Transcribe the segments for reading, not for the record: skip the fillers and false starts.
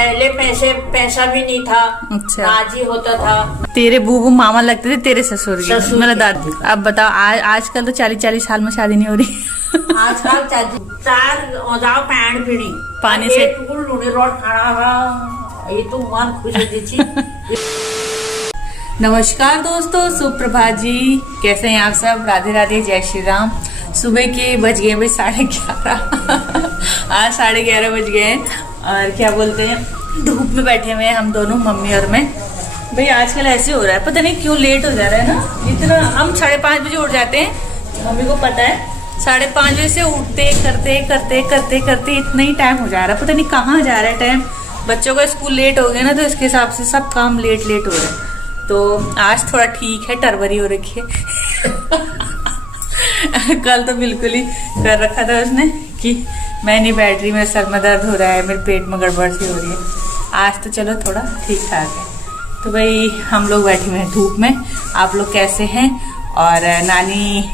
पहले पैसा भी नहीं था। अच्छा। नाजी होता था। तेरे बूबू मामा लगते थे तेरे ससुर के, ससुर मेरा के। दादी। अब बताओ आजकल तो 40-40 साल में शादी नहीं हो रही। आजकल चार औजाव पैण पीड़ी पानी से लूनी रोट खाना ये तो मन खुश हो जी। नमस्कार दोस्तों, सुप्रभात जी, कैसे हैं आप सब? राधे राधे, जय श्री राम। सुबह के बज गए भाई 11:30। आज 11:30 बज गए हैं और क्या बोलते हैं, धूप में बैठे हुए हैं हम दोनों, मम्मी और मैं। भाई आजकल ऐसे हो रहा है, पता नहीं क्यों लेट हो जा रहा है ना इतना। हम 5:30 बजे उठ जाते हैं, मम्मी को पता है। 5:30 बजे से उठते करते इतना ही टाइम हो जा रहा है, पता नहीं कहाँ जा रहा है टाइम। बच्चों का स्कूल लेट हो गया ना, तो इसके हिसाब से सब काम लेट हो रहा है। तो आज थोड़ा ठीक है, टरबरी हो रखी है। कल तो बिल्कुल ही कर रखा था उसने कि मैं नहीं बैठ रही, मेरे सर में दर्द हो रहा है, मेरे पेट में गड़बड़ सी हो रही है। आज तो चलो थोड़ा ठीक ठाक है। तो भाई हम लोग बैठे हुए हैं धूप में, आप लोग कैसे हैं? और नानी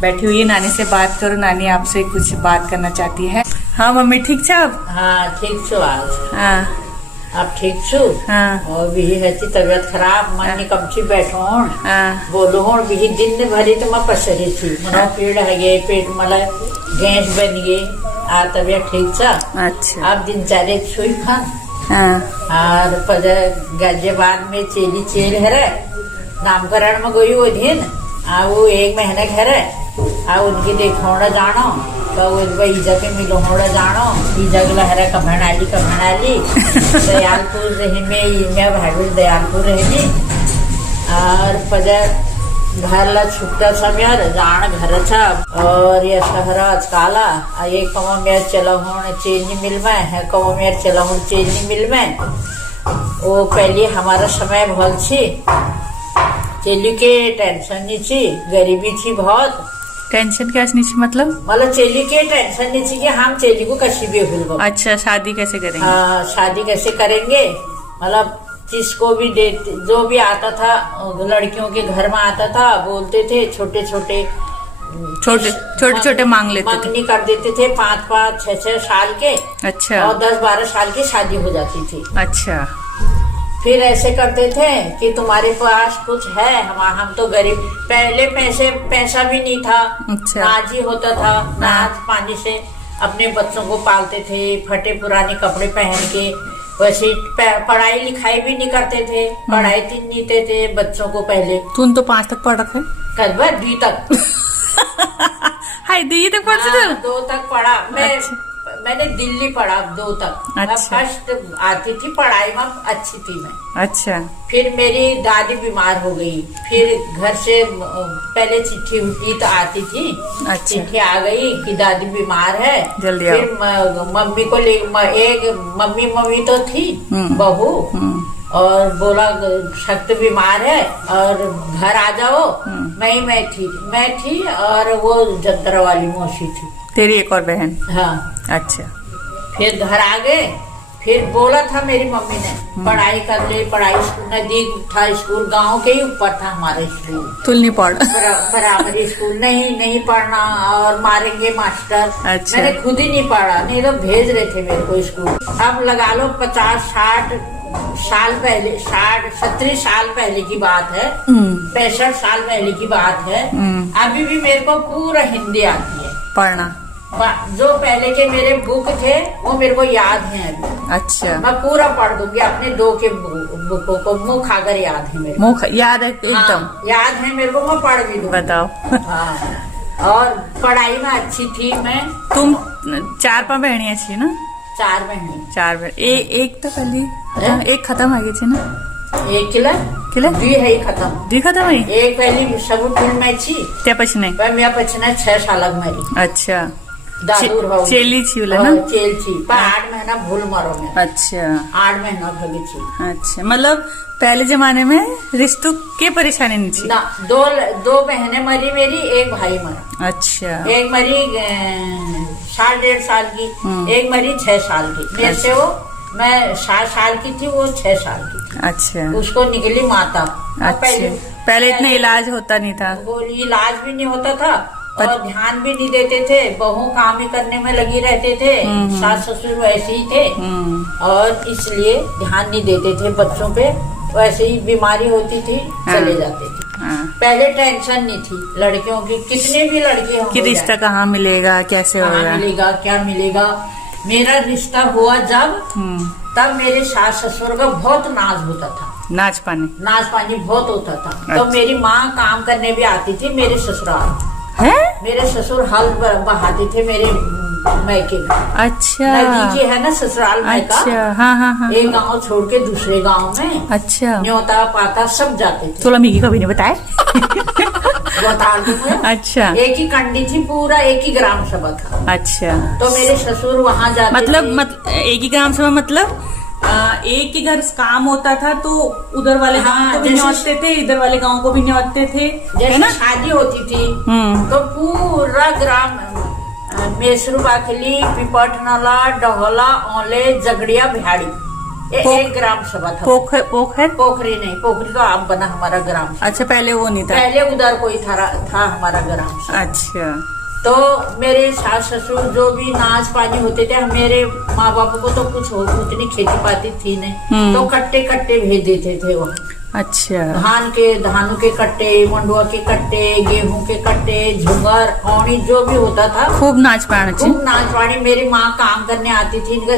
बैठी हुई है, नानी से बात करो, नानी आपसे कुछ बात करना चाहती है। हाँ मम्मी ठीक छा अब? हाँ ठीक छो आज। हाँ अब ठीक छू। हाँ और भी है तबियत खराब, मन नहीं कमची बैठो हाँ बोलो हूँ भी दिन भरी तो मैं पसरी थी, मनो पेड़ है गए, पेट मतलब गैस बन गई, आ तबियत ठीक था। अच्छा। अब दिनचर्या छुई खान। हाँ और गाजियाबाद में चेली चेल है नामकरण में गई वो दिन, वो 1 महीने घर है, उनकी देखो जानो तो ईजा के मिलो होड़ा जानो, ईजा के लहरा का भणाली दयालपुर रही में भाई दयालपुर रही। और पदर घर ला छुट्टा समय जान घर था और ये शहर अचकाला ये कमा मेर चला हूँ चीनी मिल में है, कमा मेर चला हूँ चीनी मिल में। वो पहले हमारा समय बहुत छी, चेली के टेंशन नहीं थी, गरीबी थी बहुत। टेंशन क्या मतलब चेली के टेंशन नहीं थी कि हम चेली को कशी भी भूल। अच्छा, शादी कैसे करेंगे? हाँ शादी कैसे करेंगे, मतलब जिसको भी देते, जो भी आता था लड़कियों के घर में आता था, बोलते थे छोटे छोटे मांग लेते थे, मंगनी कर देते थे 5-5, 6-6 साल के। अच्छा। और 10-12 साल की शादी हो जाती थी। अच्छा। फिर ऐसे करते थे कि तुम्हारे पास कुछ है, हम तो गरीब, पहले पैसा भी नहीं था। अच्छा। नाजी होता था, नाच पानी से अपने बच्चों को पालते थे, फटे पुराने कपड़े पहन के। वैसे पढ़ाई लिखाई भी नहीं करते थे, पढ़ाई नहीं थे बच्चों को। पहले तुम तो 5 तक पढ़ रखे, कदबर 2 तक। हाय 2 तक पढ़ते थे? 2 तक पढ़ा मैं। मैंने दिल्ली पढ़ा 2 तक। अच्छा। फर्स्ट आती थी, पढ़ाई में अच्छी थी मैं। अच्छा। फिर मेरी दादी बीमार हो गई, फिर घर से पहले चिट्ठी उठी तो आती थी। अच्छा। चिट्ठी आ गई कि दादी बीमार है, जल्दी आओ। फिर मम्मी को ले, एक मम्मी तो थी बहू, और बोला सख्त बीमार है और घर आ जाओ। मैं थी और वो जंतरा वाली मौसी थी, तेरी एक और बहन। हाँ। अच्छा। फिर घर आ गए, फिर बोला था मेरी मम्मी ने पढ़ाई कर ले, पढ़ाई नजदीक था स्कूल, गांव के ही ऊपर था हमारा स्कूल। तुल नहीं पढ़ बराबरी स्कूल नहीं पढ़ना और मारेंगे मास्टर। अच्छा। मैंने खुद ही नहीं पढ़ा, नहीं तो भेज रहे थे मेरे को स्कूल। अब लगा लो 50-60 साल पहले, 60-70 साल पहले की बात है, 65 साल पहले की बात है। अभी भी मेरे को पूरा हिंदी आती है पढ़ना। जो पहले के मेरे बुक थे वो मेरे को याद है अभी। अच्छा। मैं पूरा पढ़ दूंगी, अपने 2 के बुकों को मुँह खाकर याद है मेरे, मुँह याद है एकदम। हाँ, याद है मेरे को, मैं पढ़ भी दूंगी। बताओ। हाँ। और पढ़ाई में अच्छी थी मैं। तुम 4-5 बहनियां थी ना? 4 बहन। एक तो पहले एक खत्म आ गई थी ना? एक किला 2 है खत्म है। एक पहली सब फिल्म में थी, त्या पछने मैं पछने 6 साल मरी। अच्छा। चेली थी ना? चेल थी, पर 8 महीना भूल मरो में। अच्छा। 8 महीना भगी थी। अच्छा, मतलब पहले जमाने में रिश्तों की परेशानी नहीं थी ना। 2 बहनें मरी मेरी, एक भाई मरा। अच्छा। एक मरी 1.5 साल की, एक मरी 6 साल की। मेरे से वो, मैं 7 साल की थी, वो 6 साल की। अच्छा। उसको निकली माता। अच्छा। पहले इतना इलाज होता नहीं था, वो इलाज भी नहीं होता था। और ध्यान भी नहीं देते थे, बहू काम ही करने में लगी रहते थे, सास ससुर वैसे ही थे और इसलिए ध्यान नहीं देते थे बच्चों पे, वैसे ही बीमारी होती थी चले जाते थे। पहले टेंशन नहीं थी लड़कियों की, कितने भी लड़के कि रिश्ता कहाँ मिलेगा, कैसे होगा, मिलेगा, क्या मिलेगा। मेरा रिश्ता हुआ जब तब मेरे सास ससुर का बहुत नाज होता था, नाच पानी बहुत होता था। अच्छा। तो मेरी माँ काम करने भी आती थी मेरे ससुराल है? मेरे ससुर हल बहाते थे मेरे मैके में। अच्छा, नदी है ना ससुराल मैका। अच्छा, हाँ। एक गांव छोड़ के दूसरे गांव में। अच्छा, न्योता पाता सब जाते थे। तो मिगी कभी नहीं बताया। बता दूंगा। अच्छा, एक ही कंडी थी, पूरा एक ही ग्राम सभा था। अच्छा, तो मेरे ससुर वहाँ जाते मतलब एक ही ग्राम सभा, मतलब एक ही घर काम होता था तो उधर वाले गांव को भी न्योतते थे, इधर वाले गांव को भी न्योतते थे। जैसे ना शादी होती थी तो पूरा ग्राम मेसरू बाखली, पिपट नाला, डहला, ओले, जगड़िया, बिहाड़ी, एक ग्राम सभा था। पोखरी नहीं, पोखरी तो आप बना हमारा ग्राम। अच्छा, पहले वो नहीं था, पहले उधर कोई था हमारा ग्राम सभा। अच्छा, तो मेरे सास ससुर जो भी नाच पानी होते थे, मेरे माँ बाप को तो कुछ उतनी खेती पाती थी नहीं, तो कट्टे कट्टे भेज देते थे वहाँ। अच्छा, धानों के कट्टे, मंडुआ के कट्टे, गेहूं के कट्टे, झुंगर, औनी जो भी होता था, खूब नाच पानी। मेरी माँ काम करने आती थी, इनका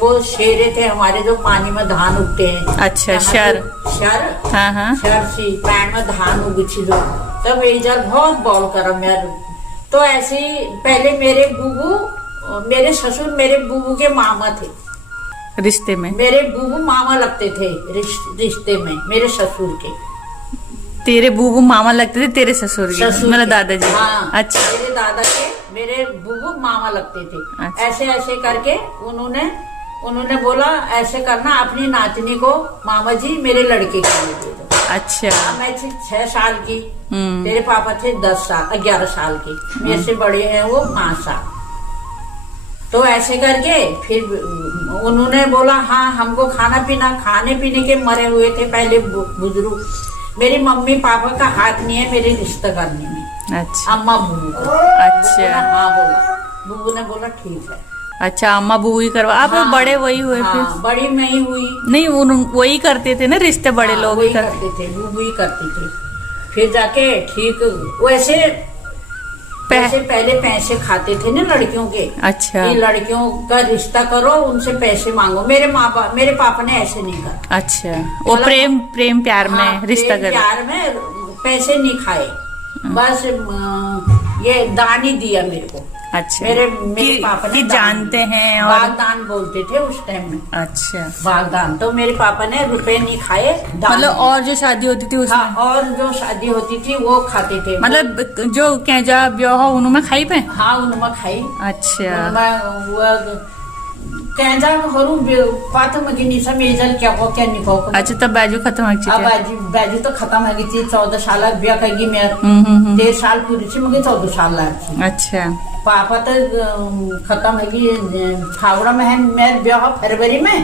वो शेरे थे हमारे जो पानी में धान उगते हैं। अच्छा, शर सी पैन में धान उगी थी जो, तब इधर बहुत बॉल करम यार। तो ऐसे ही पहले मेरे ससुर मेरे बुबू के मामा थे रिश्ते में, मेरे बुबू मामा लगते थे रिश्ते में मेरे ससुर के। तेरे बुबू मामा लगते थे तेरे ससुर के? मेरा दादाजी। हाँ, अच्छा, मेरे दादा के मेरे बुबू मामा लगते थे। अच्छा। ऐसे ऐसे करके उन्होंने बोला ऐसे करना, अपनी नातनी को मामा जी मेरे लड़के के लिए दे दो। अच्छा, मैं थी 6 साल की, तेरे पापा थे 11 साल के, मेरे से बड़े हैं वो 5 साल। तो ऐसे करके फिर उन्होंने बोला हाँ हमको खाने पीने के मरे हुए थे पहले बुजुर्ग। मेरी मम्मी पापा का हाथ नहीं है मेरे रिश्ता करने में। अच्छा, अम्मा बुबू को। अच्छा, हाँ बोला, बुबू ने बोला ठीक है। अच्छा, अम्मा बुबू ही करवा। आप बड़े वही हुए? हाँ, फिर बड़ी मैं ही हुई। नहीं, वही करते थे ना रिश्ते, बड़े लोग ही करते थे, बुबू ही करती थी। फिर जाके ठीक वैसे पहले पैसे खाते थे ना लड़कियों के। अच्छा, ये लड़कियों का रिश्ता करो, उनसे पैसे मांगो। मेरे पापा ने ऐसे नहीं करा। अच्छा, वो प्रेम प्यार में रिश्ता कर, प्यार में पैसे नहीं खाए, बस ये दान ही दिया मेरे को। अच्छा, मेरे पापा ने जानते हैं और बागदान बोलते थे उस टाइम में। अच्छा, बागदान। तो मेरे पापा ने रुपए नहीं खाए, मतलब और जो शादी होती थी उसमें। हाँ, और जो शादी होती थी वो खाते थे, मतलब जो कैजा ब्याह उनमें खाई पे। हाँ, उनमें खाई। अच्छा, कैजा पात मगिनी सब मेजल क्या नहीं को। अच्छा, तब बाजू खत्म बाजू तो खत्म हो गई थी। 14 साल ब्याह करेगी मैं, 13 साल पूरी थी, मगर 14 साल लाग। अच्छा, पापा तो खत्म है कि फावड़ा में है मेरे ब्याह फरवरी में।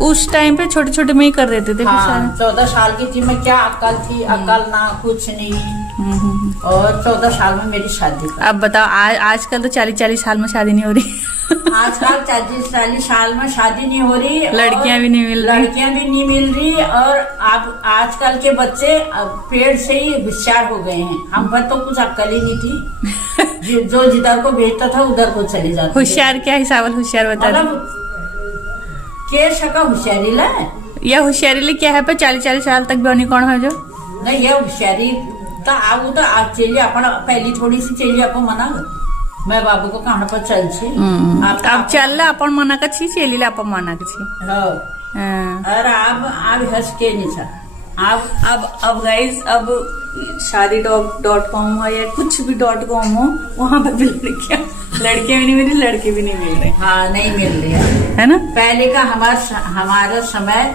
उस टाइम पे छोटे छोटे में ही कर देते थे। हाँ, 14 साल की थी मैं, क्या अक्ल थी, अक्ल ना कुछ नहीं। और 14 साल में मेरी शादी। अब बताओ, आजकल तो 40 साल में शादी नहीं हो रही। आजकल 40 साल में शादी नहीं हो रही, लड़कियां भी नहीं मिल रही। और अब आजकल के बच्चे पेड़ से ही होशियार हो गए हैं। हम पर तो कुछ अक्ल ही नहीं थी। जो जिधर को भेजता था उधर को चले जाते। होशियार क्या हिसाब होशियार बता दो, के सका होशियारी ला या होशियारी क्या है? पर 40 साल तक भी कौन है जो नहीं, ये होशियारी तो आऊ तो आप चलिए अपन पहली थोड़ी सी चलिए अपन मना मैं बाबू को कहाँ पर चल छी अब चल अपन मना का छी चली अपन मना का छी। और आप हंस के नहीं था अब गाइस, अब शादी.com हो या कुछ भी .com हो, वहाँ पर भी लड़कियां भी नहीं मिल रही, लड़के भी नहीं मिल रहे। हाँ, नहीं मिल रही है ना। पहले का हमारा समय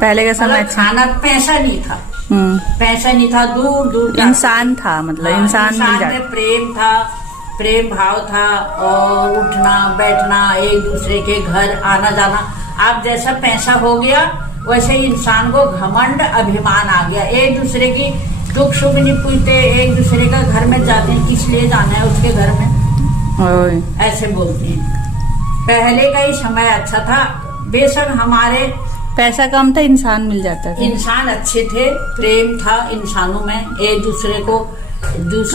खाना पैसा नहीं था, पैसा नहीं था, दूर इंसान था, मतलब इंसान में प्रेम था, प्रेम भाव था, और उठना बैठना, एक दूसरे के घर आना जाना। अब जैसा पैसा हो गया वैसे इंसान को घमंड अभिमान आ गया, एक दूसरे की दुख सुख नहीं पूछते, एक दूसरे का घर में जाते हैं, किस लिए जाना है उसके घर में, ऐसे बोलते हैं। पहले का ही समय अच्छा था, बेशक हमारे पैसा कम था, इंसान मिल जाता था, इंसान अच्छे थे, प्रेम था इंसानों में, एक दूसरे को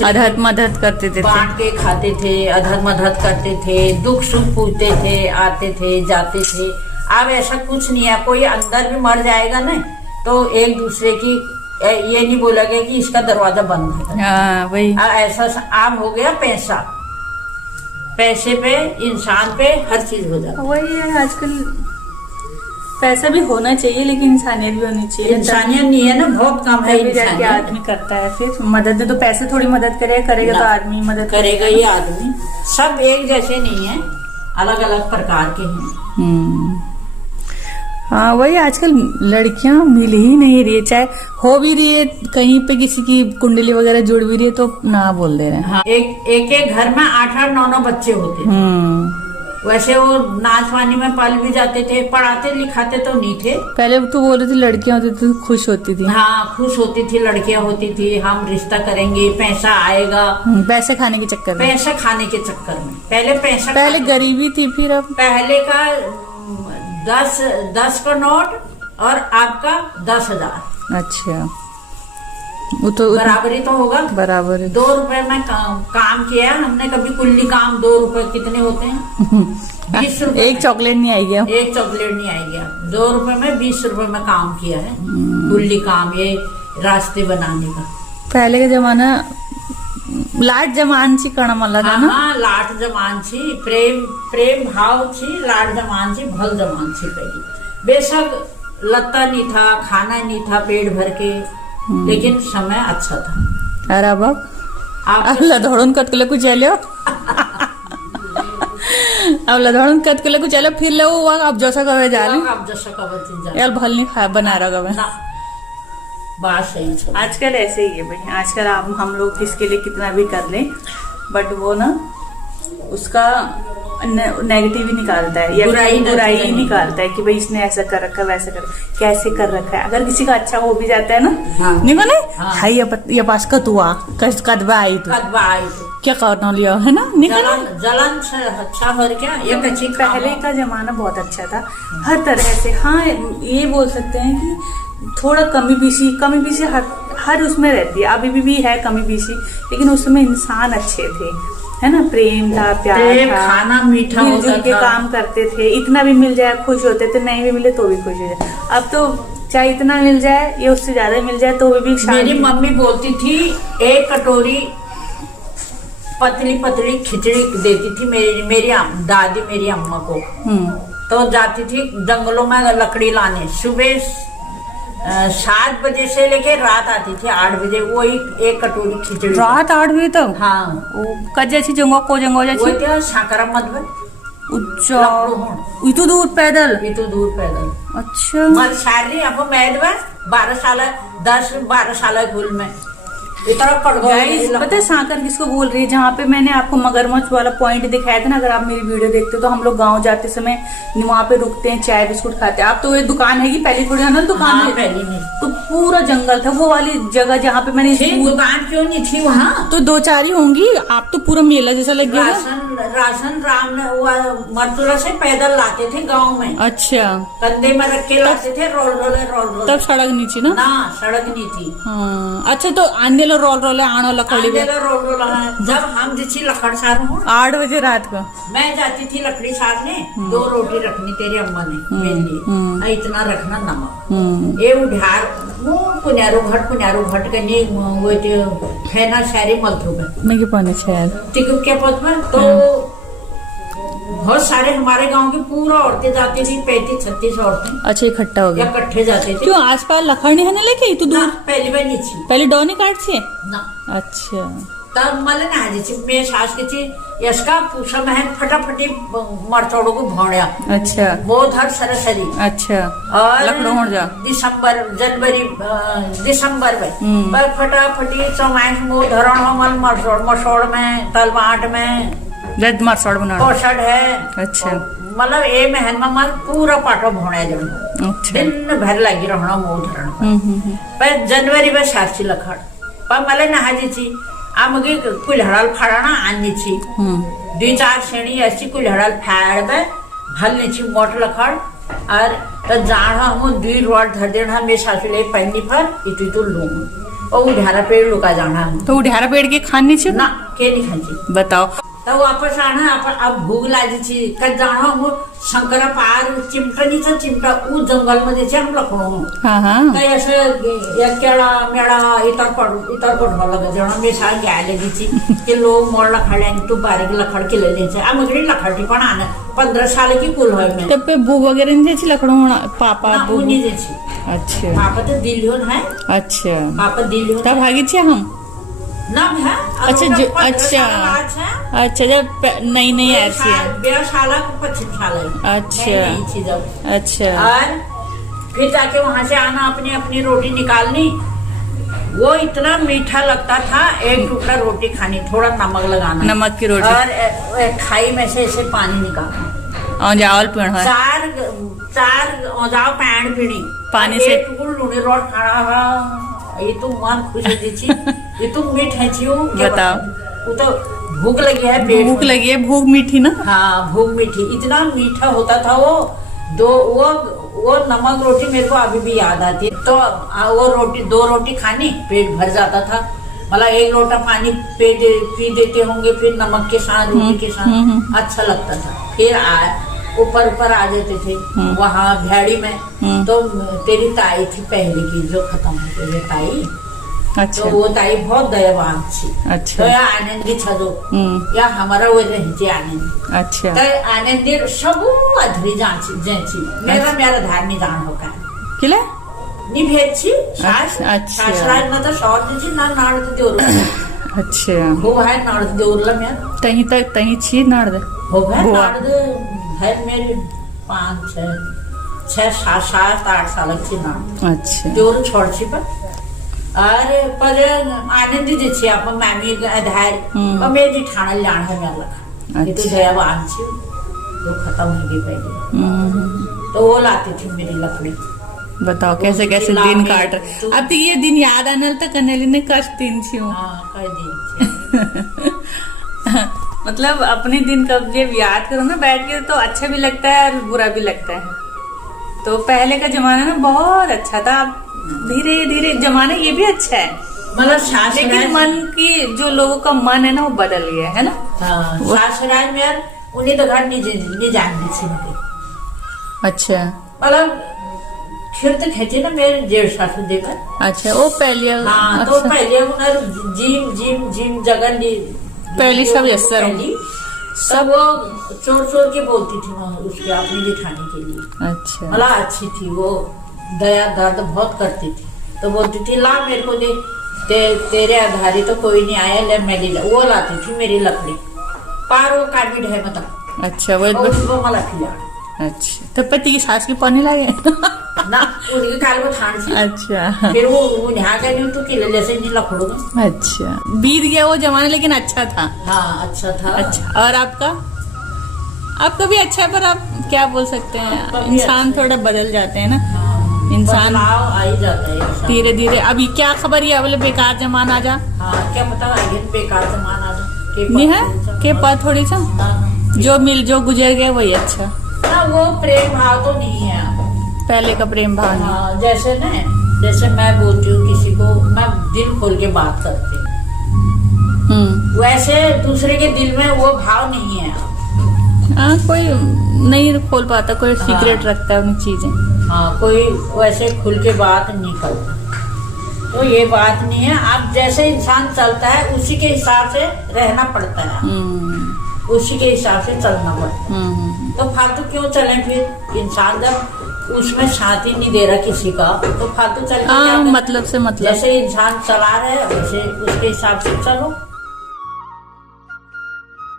अधर मदद करते थे, बांट के खाते थे, अधर मदद करते थे, दुख सुख पूछते थे, आते थे जाते थे। अब ऐसा कुछ नहीं है, कोई अंदर भी मर जाएगा ना तो एक दूसरे की ये नहीं बोलेगा कि इसका दरवाजा बंद है। वही ऐसा आम हो गया पैसा, पैसे पे इंसान पे हर चीज हो जाती है। वही है आजकल, पैसा भी होना चाहिए लेकिन इंसानियत भी होनी चाहिए। इंसानियत नहीं है ना, बहुत कम है इंसानियत। आदमी करता है फिर मदद, तो पैसे थोड़ी मदद करेगा तो आदमी मदद करेगा ही। आदमी सब एक जैसे नहीं है, अलग अलग प्रकार के हैं। हाँ वही, आजकल लड़कियां मिल ही नहीं रही है, चाहे हो भी रही है कहीं पे किसी की कुंडली वगैरह जुड़ भी रही है तो ना बोल दे रहे हैं। हाँ, एक घर में 8-8 9-9 बच्चे होते हैं। वैसे वो नाचवानी में पल भी जाते थे, पढ़ाते लिखाते तो नहीं थे। पहले तो बोल रही थी लड़कियां होती थी खुश होती थी। हाँ खुश होती थी, लड़कियां होती थी, हम रिश्ता करेंगे, पैसा आएगा, पैसे खाने के चक्कर में, पैसा खाने के चक्कर में। पहले गरीबी थी, फिर अब पहले का 10 का नोट और आपका 10,000। अच्छा, वो तो बराबरी तो होगा, बराबर है। 2 रुपए में काम किया हमने कभी, कुल्ली काम 2 रुपए कितने होते हैं? 20 रुपए। एक चॉकलेट नहीं आई गया, एक चॉकलेट नहीं आई गया। 2 रुपए में 20 रुपए में काम किया है, कुल्ली काम, ये रास्ते बनाने का। पहले का जमाना लाट जमान छी कण मला था ना। हाँ लाट जमान छी, प्रेम भाव छी, लाट जमान छी, भल जमान छी पहले। बेशक लत्ता नहीं था, खाना नहीं था पेट भर के, लेकिन समय अच्छा था। अरे अब लधोड़न कटकले कुछ चलो अब लधोड़न कटकले कुछ चलो फिर लो, अब जैसा कवे जा ले, अब जैसा कवे यार भल नहीं खा बना रहा कवे। बात सही। आजकल ऐसे ही है भाई, आजकल हम लोग किसके लिए कितना भी कर लें, बट वो ना उसका नेगेटिव ही निकालता है या बुराई ही निकालता है कि भाई इसने ऐसा कर रखा है, वैसा कैसे कर रखा है। अगर किसी का अच्छा हो भी जाता है ना, नहीं बने हाई ये पास कतुआ कदबा आई तो क्या करना लिया है ना, जलन से अच्छा हो क्या। ये पहले का जमाना बहुत अच्छा था हर तरह से। हाँ ये बोल सकते हैं कि थोड़ा कमी पीसी हर उसमें रहती है, अभी भी है कमी पीसी, लेकिन उस समय इंसान अच्छे थे, है ना, प्रेम था, प्यार था, खाना मीठा मिलजुल के काम करते थे, इतना भी मिल जाए खुश होते थे, नहीं भी मिले तो भी खुश हो जाए। अब तो चाहे इतना मिल जाए या उससे ज्यादा मिल जाए तो भी मेरी मम्मी बोलती थी, एक कटोरी पतली खिचड़ी देती थी मेरी दादी मेरी अम्मा को। तो जाती थी जंगलों में लकड़ी लाने, सुबह 7 बजे से लेके रात आती थी 8 बजे, वही एक कटोरी खिचड़ी। रात 8 बजे तक? हाँ। कज्जाची जंगो को जंगो जाची वो साकरा मधुर उच्चा इतु दूर पैदल अच्छा मर शारी अब मैद में 10-12 साल गुल में इतना पड़ गया। पता है सांकर किसको बोल रही है? जहाँ पे मैंने आपको मगरमच्छ वाला पॉइंट दिखाया था ना, अगर आप मेरी वीडियो देखते हो तो हम लोग गांव जाते समय वहाँ पे रुकते हैं, चाय बिस्कुट खाते हैं। आप तो ये दुकान है कि पहले थोड़ी ना दुकान है, पहले नहीं तो पूरा जंगल था वो वाली जगह जहाँ पे मैंने दुकान क्यों नहीं थी वहाँ, तो 2-4 ही होंगी। आप तो पूरा मेला जैसा लग गया। राशन राम मरतुरा से पैदल लाते थे गाँव में। अच्छा, कंधे में रख के लाते थे, रोल तब सड़क नीचे ना सड़क नहीं थी। हाँ अच्छा, तो आंधे रोल आनो लकड़ी जब हम जी लकड़ सार 8 बजे रात को मैं जाती थी लकड़ी सारने, 2 रोटी रखनी तेरी अम्मा ने मेरे लिए, इतना रखना नमक ये उधार पुन्यारो घट के नहीं वो फेना शारी मलथू में पाने तिकु के पद में। तो बहुत सारे हमारे गांव की पूरा औरतें जाती थी, 35-36 औरतें। अच्छा इकट्ठा हो गया, इकट्ठे जाते थे। क्यों आसपास लखड़नी है ना लेके तो दूर पहली बार नहीं थी, पहले डॉनी काट से ना। अच्छा तब मले ना जी मेरे सास के थी यसका पूछा मैं फटाफटी मरचौड़ों को भोड़िया। अच्छा बहुत हर सरसरी। अच्छा और लखनऊ जा दिसंबर में पर फटाफटी चौमास मुँह धरण हमल मसोड़ में तलवाट में मरसोड़ बना पोषण है। अच्छा मतलब ए महन में पूरा पाटो भोड़िया जब दिन भर लगी रहना मुँह धरण पर जनवरी में साक्षी लखड़ पण मला नाहायची छी आमगे कुल्हड़ाल फाड़ना आनी छी 2-4 श्रेणी ऐसी कुल्हड़ाल फाड़ बे भलने छी मोट लखड़ और तो जान हम 2 रोड धर देना मेरे सासू ले पन्नी पर इतु लूं और उधारा पेड़ लुका जाना तो उधारा पेड़ के खाने छी ना के नहीं खाची बताओ तो वापस आना अब भूक लागी छी कद जाना हम शंकरा पार चिमटा नहीं था चिमटा उ जंगल मध्ये छे हम लखणो काही असं एक केळा मेळा इतर पड लगे जण मी सांग घ्यायला गेची की लोक मोड लखाडे आणि तू बारीक लखाड केलेले छे आमगडी लखाडी पण आण 15 साल की कुल होय मैं तब पे भूख वगैरह नहीं थी लखनऊ पापा वो नहीं देची अच्छा पापा तो दिल्ली है अच्छा पापा दिल्ली तब भागी छे हम ना है अच्छा जो अच्छा जब नई नई ऐसी है 12 साल 25 साल है अच्छा अच्छा और फिर जाके वहां से आना अपनी अपनी रोटी निकालनी वो इतना मीठा लगता था एक टुकड़ा रोटी खानी थोड़ा नमक लगाना नमक की रोटी और खाई में से ऐसे पानी निकालना औजावल पीण चार औजाव पैण पीनी पानी से टुकड़ लूनी रोट खाना ये तो मन खुश होती ये तो मीठ है छी बताओ वो तो भूख लगी है भूख लगी है भूख मीठी ना हाँ भूख मीठी इतना मीठा होता था वो नमक रोटी मेरे को अभी भी याद आती है तो वो रोटी 2 रोटी खानी पेट भर जाता था मतलब 1 लोटा पानी पी देते होंगे फिर नमक के साथ रोटी के साथ अच्छा लगता था फिर ऊपर आ जाते थे वहाँ भैड़ी में तो तेरी ताई थी पहले की जो खत्म हो गई ताई अच्छा तो वो ताई बहुत दयावान थी अच्छा तो या आनंदी था जो या हमारा वो रही आनंदी अच्छा तो आनंदी सब अधरी जांची मेरा धार्मिक जान होगा किले निभेची शास्त्राज में तो शॉर्ट जी ना नाड़ देवर अच्छा हो है नाड़ देवरला मैं तही छी नाड़ हो गए नाड़ है मेरी 5 6 7 8 साल की ना अच्छा देवर छोड़ छी पर आनंदी जी छी अपन मामी आधार और मेरी ठाणा लाण है मेरा ये तो दयावान छी वो खत्म हो गई पहले तो वो लाती थी मेरी लकड़ी बताओ कैसे कैसे दिन काट रहे अब तो ये दिन याद आने तक कनेली ने कष्ट दिन छी मतलब अपने दिन कब जब याद करो ना बैठ के तो अच्छा भी लगता है और बुरा भी लगता है तो पहले का जमाना ना बहुत अच्छा था धीरे धीरे जमाना ये भी अच्छा है मतलब लेकिन मन की जो लोगों का मन है ना वो बदल गया है ना सासुराल में यार उन्हें तो घर नहीं जानती थी अच्छा मतलब फिर तो खेचे ना मेरे जेठ सासू देकर अच्छा वो पहले हाँ अच्छा। तो पहले उन्हें जिम जगह पहली सब सब वो चोर के बोलती थी उसके अपनी जिठाने के लिए अच्छा मतलब अच्छी थी वो दया दर्द बहुत करती थी तो बोलती थी ला मेरे को दे तेरे आधारी तो कोई नहीं आया ले मेरी वो लाती थी मेरी लकड़ी पार वो काट ढे मतलब अच्छा वो मला खिला अच्छा तो पति की सास की पानी लगे ना उनके काल को ठाण सी अच्छा फिर वो यहाँ गई तो किले जैसे नहीं लकड़ोगे अच्छा बीत गया वो जमाना लेकिन अच्छा था हाँ अच्छा था अच्छा और आपका भी अच्छा है पर आप क्या बोल सकते हैं इंसान थोड़ा बदल जाते हैं ना इंसान आ ही जाता है धीरे धीरे अभी क्या खबर है बोले बेकार जमाना आ जा क्या पता आगे बेकार जमाना आ जा नहीं है के पा थोड़ी सा जो गुजर गए वही अच्छा ना वो प्रेम भाव तो नहीं है पहले का प्रेम भाव नहीं जैसे मैं बोलती हूँ किसी को मैं दिल खोल के बात करती हूँ वैसे दूसरे के दिल में वो भाव नहीं है हाँ कोई नहीं खोल पाता कोई सीक्रेट रखता है उन चीजें हाँ कोई वैसे खुल के बात नहीं करता तो ये बात नहीं है अब जैसे इंसान चलता है उसी के हिसाब से रहना पड़ता है उसी के हिसाब से चलना पड़ता है तो फालतू क्यों चले फिर इंसान जब उसमें साथ ही नहीं दे रहा किसी का तो फालतू चल मतलब से मतलब जैसे इंसान चला रहे वैसे उसके हिसाब से चलो